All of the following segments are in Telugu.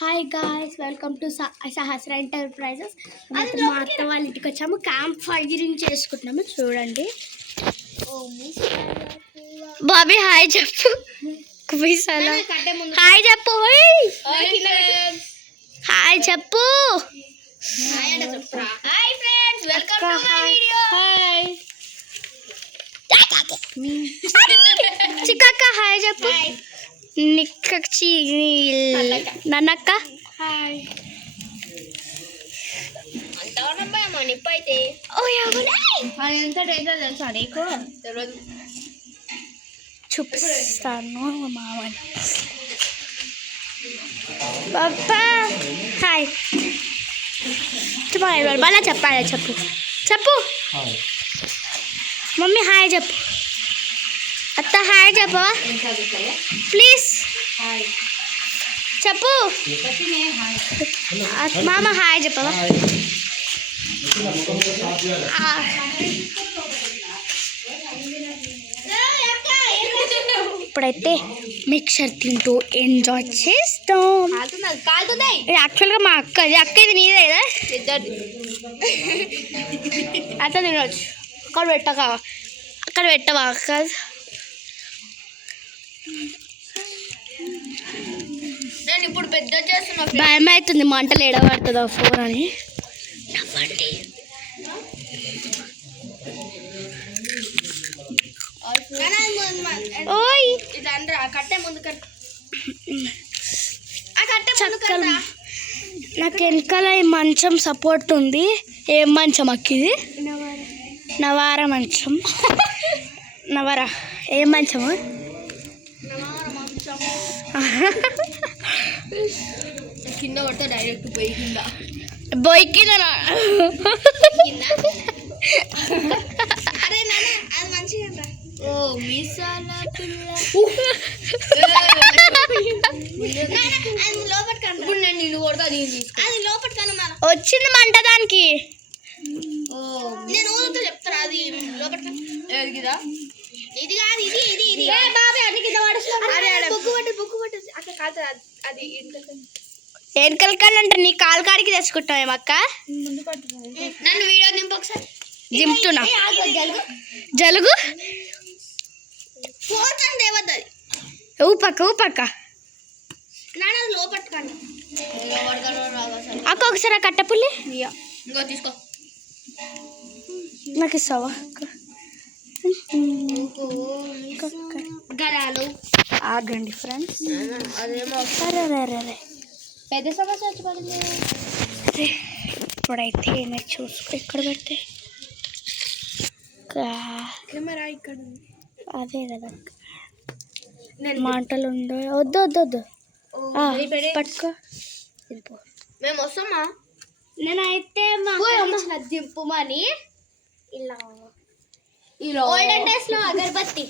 Hi guys, welcome to Sahasra enterprises. మా అత్త వాళ్ళ ఇంటికి వచ్చాము. క్యాంప్ ఫైర్ చేసుకుంటున్నాము. చూడండి. బాబీ హాయ్ చెప్పు. హాయ్ చెప్పు. హాయ్ చెప్పు. చిక్కక్క హాయ్ చెప్పు. నిక్కచ్చి నన్నక్క హాయ్. చూపిస్తాను మామని. బాబా హాయ్ బాగా చెప్పాలి. చెప్పు చెప్పు. మమ్మీ హాయ్ చెప్పు. అత్త హాయ్ చెప్పవా ప్లీజ్. చెప్పు. మామ హాయ్ చెప్పవా. ఇప్పుడైతే మిక్చర్ తింటూ ఎంజాయ్ చేస్తాం. యాక్చువల్గా మా అక్క ఇది నీదే కదా. అత్త తినవచ్చు. అక్కడ పెట్టవా అక్క. నేను ఇప్పుడు పెద్ద చేస్తున్నా. భయం అవుతుంది మంటలు ఎడబడుతుందా ఫోన్ అని. ఓయ్ కట్టే ముందు చక్కలు. నాకు వెనకాల ఈ మంచం సపోర్ట్ ఉంది. ఏం మంచం అక్క ఇది? నవార మంచం. నవారా ఏం మంచము? కింద పడితే డైరెక్ట్ పోయి కింద అరే నాన్న అది మంచిగా. ఓ మీసాల పిల్ల. ఇప్పుడు నేను నిన్ను కొడతా. అది లోపలికన్నా వచ్చింది మంట దానికి. నేను ఊరితో చెప్తాను. అది లోపలికిదా. ఇది కాదు, ఇది ఇది ఇది. బుక్కు పట్టు అక్కడ కాదు. అది వెనకల కన్నా నీ కాలు కాడికి తెచ్చుకుంటాం ఏమక్క. నన్ను వీడియో దింపు ఒకసారి. దింపుతున్నా. జలుగు ఊపక్క ఊపక్క. లోపట్టుకోండి అక్క ఒకసారి ఆ కట్టపుల్లి ఇంకో తీసుకో. నాకు ఇస్తావా? గరాలు ఆగండి ఫ్రెండ్స్. పెద్ద సమస్య వచ్చి పడింది. ఇప్పుడైతే ఏమైనా చూసుకో. ఇక్కడ పెడితే కెమెరా ఇక్కడ అదే కదా. మంటలు ఉందో వద్దు వద్దు వద్దు పట్టుకో. మేము వస్తామా. నేనైతే దింపుమని ఇలా ఓల్డెన్ డేస్ లో అగరబత్తి.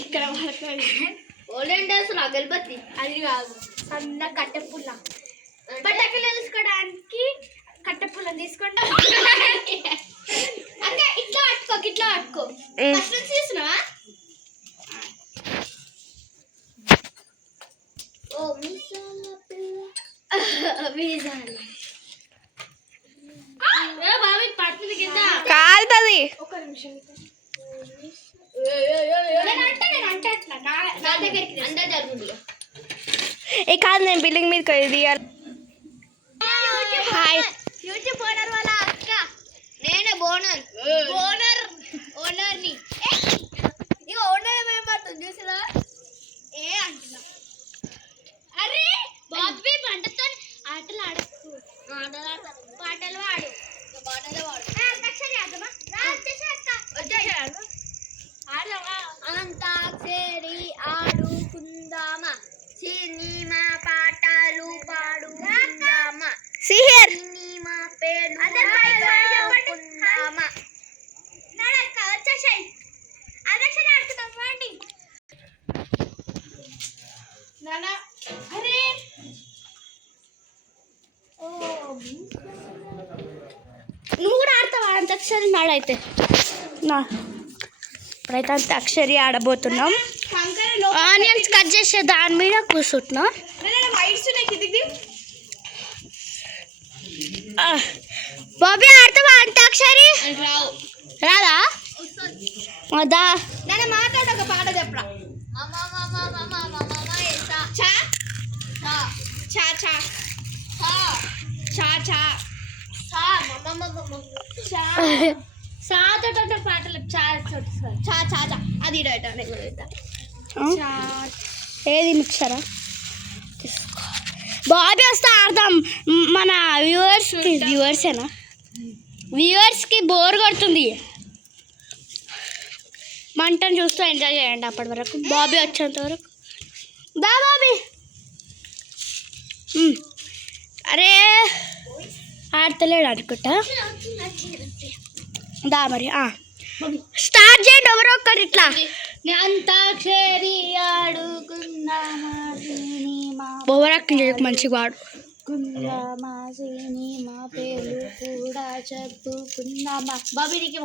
ఇక్కడ ఓల్డెన్ డేస్ లో అగరబత్తి అది కాదు. సన్న కట్టెపుల్ల పటాకులు వేసుకోవడానికి కట్టెపుల్ల తీసుకుంటా. అక్క ఇట్లా పట్టుకో ఇట్లా పట్టుకో. ఫస్ట్ నుంచి చూసినావా? ఓ మీసాల పిల్ల. పడుతుంది కింద కాలుతుంది. ఒక నిమిషం. ఏ కాదు, నేను బిల్డింగ్ మీద తీయాలి. హాయ్ యూట్యూబ్ ఓనర్ వాళ్ళ అక్క. నేనే ఓనర్ ఓనర్ని. ఇక ఓనర్ ఏమేం పడుతుంది చూసినా. ఏ అంటున్నా. అరే బాబీ పంటతో ఆటలు ఆడకు. పాటలు వాడు. పాటలు వాడు. అంతాక్షరి ఆడుకుందామా. సినిమా పాటలు పాడుకుందామా. సినిమా పేరు ఆడుకుందామా. నువ్వు కూడా ఆడతావా అంతాక్షరి? నాడైతే ఇప్పుడైతే అంతాక్షరి ఆడబోతున్నాం. ఆనియన్స్ కట్ చేసే దాని మీద కూర్చుంటున్నాం. బాబీ ఆడతావా అంతాక్షరి? రావు. రాదా? అదా నేను మాట్లాడ ఒక పాట చెప్పరా. చా చా చా చా చా సాతో పాటలు చా చా చా అది ఏది మిక్సరా? బాబీ వస్తే ఆడదాం. మన వ్యూవర్స్కి బోర్ కొడుతుంది. మంటను చూస్తూ ఎంజాయ్ చేయండి అప్పటి వరకు, బాబీ వచ్చేంత వరకు. దా బాబీ. అరే ఆడతలేడు అనుకుంటా. దా మరి స్టార్ట్ చేయండి ఎవరో ఒక్కరు ఇట్లా. అంతాక్షరి ఆడుకుందామా బోవరాక్టింగ్ చేయకు, మంచిగా వాడు. కుందామా సినిమా పేరు కూడా చెప్పుకుందామా. బాబీనికి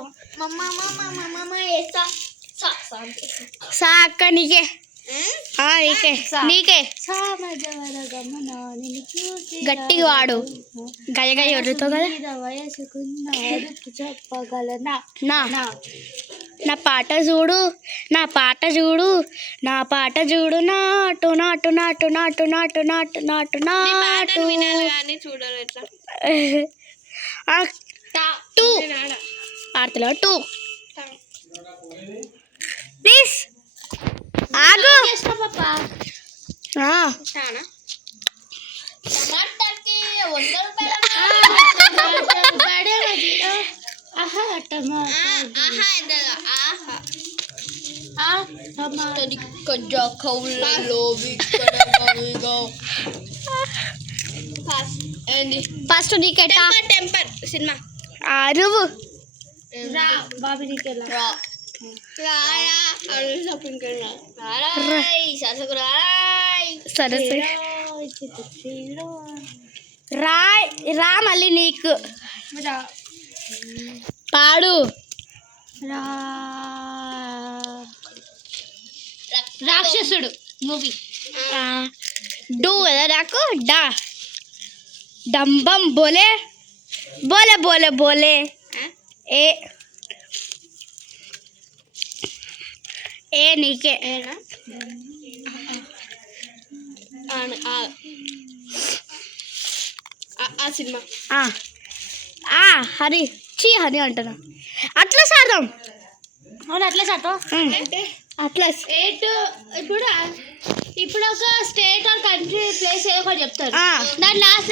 సా అక్క నీకే నీకే గట్టిగా వాడు, గయ గయ వదులుతావు కదా. చెప్పగలనా నా పాట చూడు, నా పాట చూడు, నా పాట చూడు. నాటు నాటు నాటు నాటు నాటు నాటు నాటు నాటు టూ ఆడతలో టూ ప్లీజ్ ఆగు. ఫస్ట్ నీకెట్టా టెంపర్ సినిమా అరువు. బాబీ నీకెలా సరే రా మళ్ళీ నీకు పాడు. రాక్షసుడు మూవీ డూ కదా నాకు డా డంబం బోలే బోలే బోలే బోలే ఏ నీకే ఆ సినిమా హరి హరి అంటున్నా. అట్లా సాడదాం. అవును అట్లా సాడతాం. అట్లా స్టేట్ ఇప్పుడు ఒక స్టేట్ ఆర్ కంట్రీ ప్లేస్ ఏదో ఒకటి చెప్తారు. దాని లాస్ట్